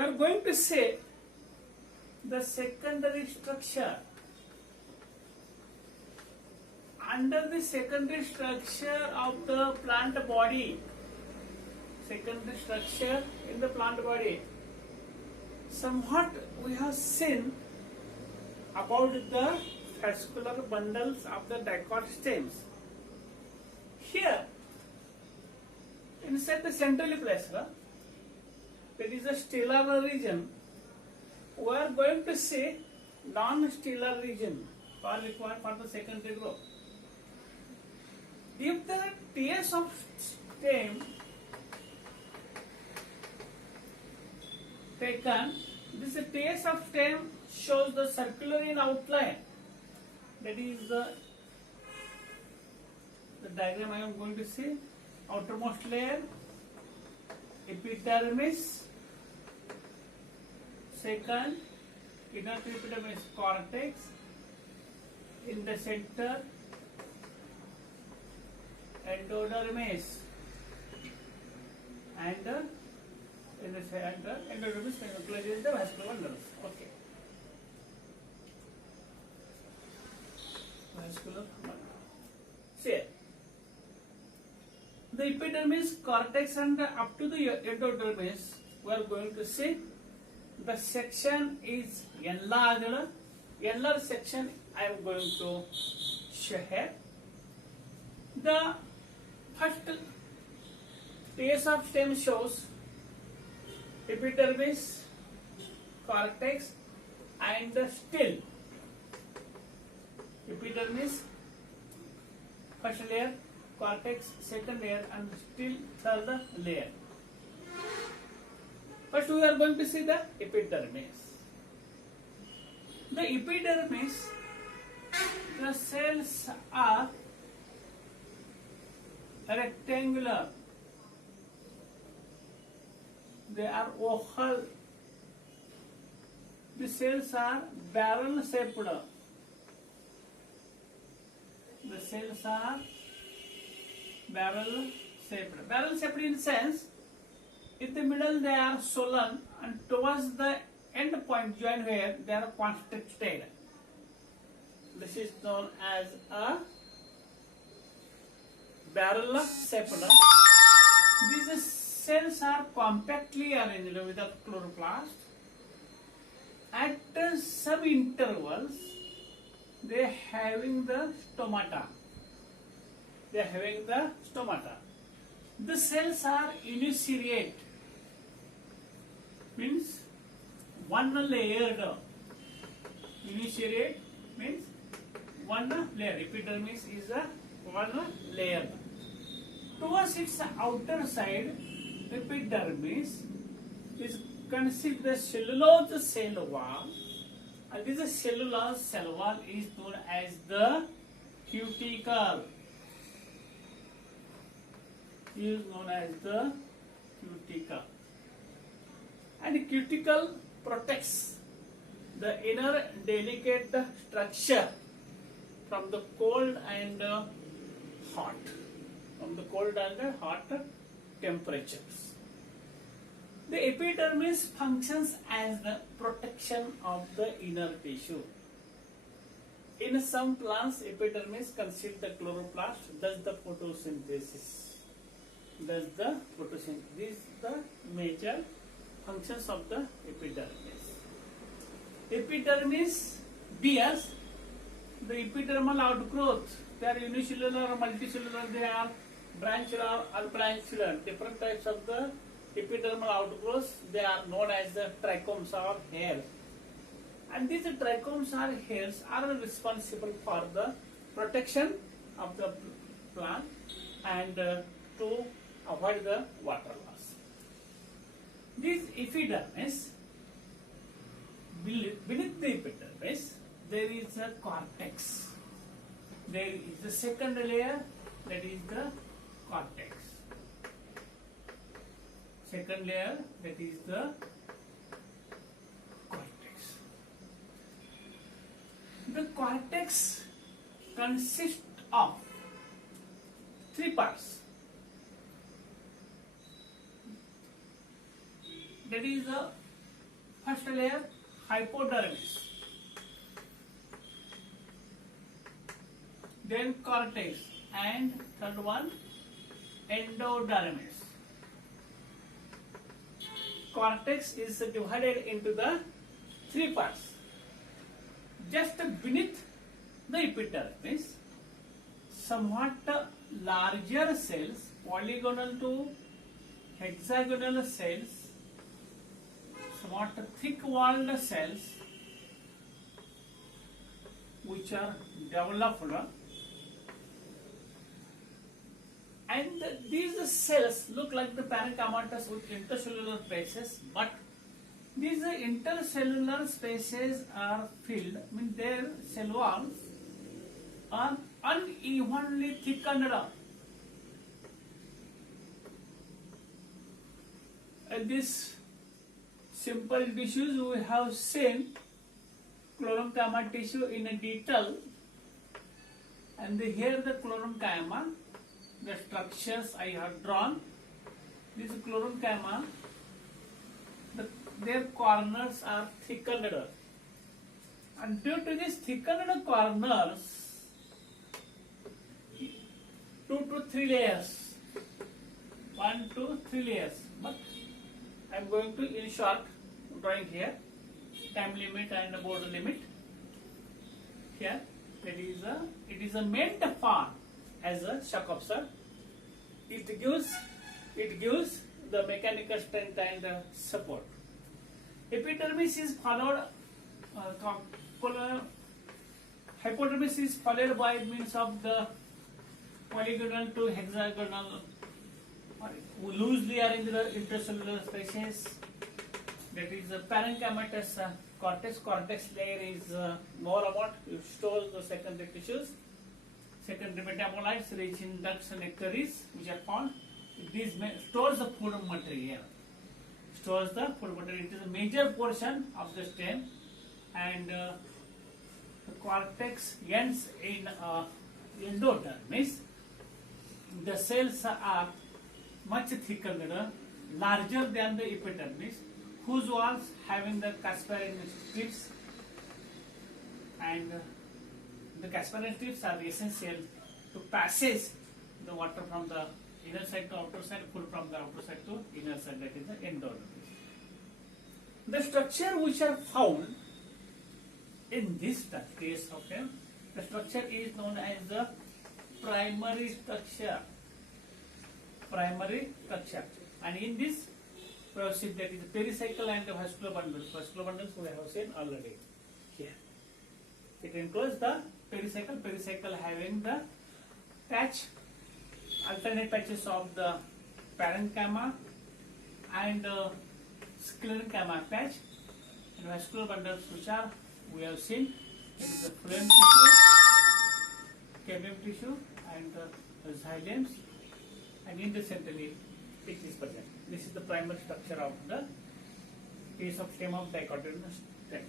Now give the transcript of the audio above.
we are going to say the secondary structure. Under the secondary structure of the plant body, secondary structure in the plant body, somewhat we have seen about the fascicular bundles of the dicot stems. Here, inside the centrally placed, there is a stellar region. We are going to see non-stellar region are required for the secondary growth. If the TS of stem taken, this TS of stem shows the circular in outline. That is the diagram I am going to see. Outermost layer, epidermis. Second, inner epidermis cortex. In the center, endodermis, and in the center, endodermis encloses the vascular bundles. Okay. Vascular bundle. See, the epidermis, cortex, and up to the endodermis, we are going to see the section is enlarged. Enlarged section I am going to show here. The first TS of stem shows epidermis, cortex, and the still. Epidermis, first layer, cortex, second layer, and still third layer. First we are going to see the epidermis. The epidermis, the cells are rectangular. They are oval. The cells are barrel shaped. The cells are barrel shaped. Barrel shaped in the sense, in the middle they are swollen, and towards the end point join where they are constricted. This is known as a barrel shaped. These cells are compactly arranged without chloroplast. At some intervals, they are having the stomata. The cells are uniseriate, means one layered. Uniseriate means one layer. Epidermis is a one layer. Towards its outer side, epidermis is consists the cellulose cell wall, and this cellulose cell wall is known as the cuticle. And the cuticle protects the inner delicate structure from the cold and hot, temperatures. The epidermis functions as the protection of the inner tissue. In some plants, epidermis conceals the chloroplast, does the photosynthesis. These are the major functions of the epidermis. Epidermis bears the epidermal outgrowth. They are unicellular or multicellular. They are branchular or branchular. Different types of the epidermal outgrowths, they are known as the trichomes or hairs. And these trichomes or hairs are responsible for the protection of the plant and to avoid the water loss. This epidermis, beneath the epidermis, there is a cortex. There is the second layer, that is the cortex. Second layer, that is the cortex. The cortex consists of three parts. That is the first layer hypodermis, then cortex, and third one endodermis. Cortex is divided into the three parts. Just beneath the epidermis, somewhat larger cells, polygonal to hexagonal cells, somewhat thick-walled cells, which are developed, and these cells look like the parenchymatous with intercellular spaces, but these intercellular spaces are filled, their cell walls are unevenly thickened up. This simple tissues we have seen sclerenchyma tissue in a detail, and here the sclerenchyma, the structures I have drawn. This sclerenchyma, their corners are thickened, and due to these thickened corners, 2 to 3 layers, 1 to 3 layers, but I am going to in short drawing here, time limit and border limit. Here it is a meant for as a shock absorber. It gives the mechanical strength and support. Epidermis is followed, hypodermis is followed by means of the polygonal to hexagonal, loosely arranged intercellular spaces. That is the parenchymatous cortex. Cortex layer is more about, it stores the secondary tissues, secondary metabolites rich in ducts and nectaries which are found. This stores the food material. It is a major portion of the stem, and the cortex ends in endodermis. The cells are much thicker, larger than the epidermis, whose walls having the Casparian strips, and the Casparian strips are essential to passage the water from the inner side to outer side, food from the outer side to inner side, that is the endodermis. The structure which are found in this case, okay, the structure is known as the primary structure. And in this process, that is pericycle and the vascular bundles. Vascular bundles we have seen already here. It includes the pericycle having the patch, alternate patches of the parenchyma and sclerenchyma patch, and vascular bundles which are we have seen. It is the phloem tissue, cambium tissue, and xylems, and intercentrally it is present. This is the primary structure of the case of stem of dichotomous stem.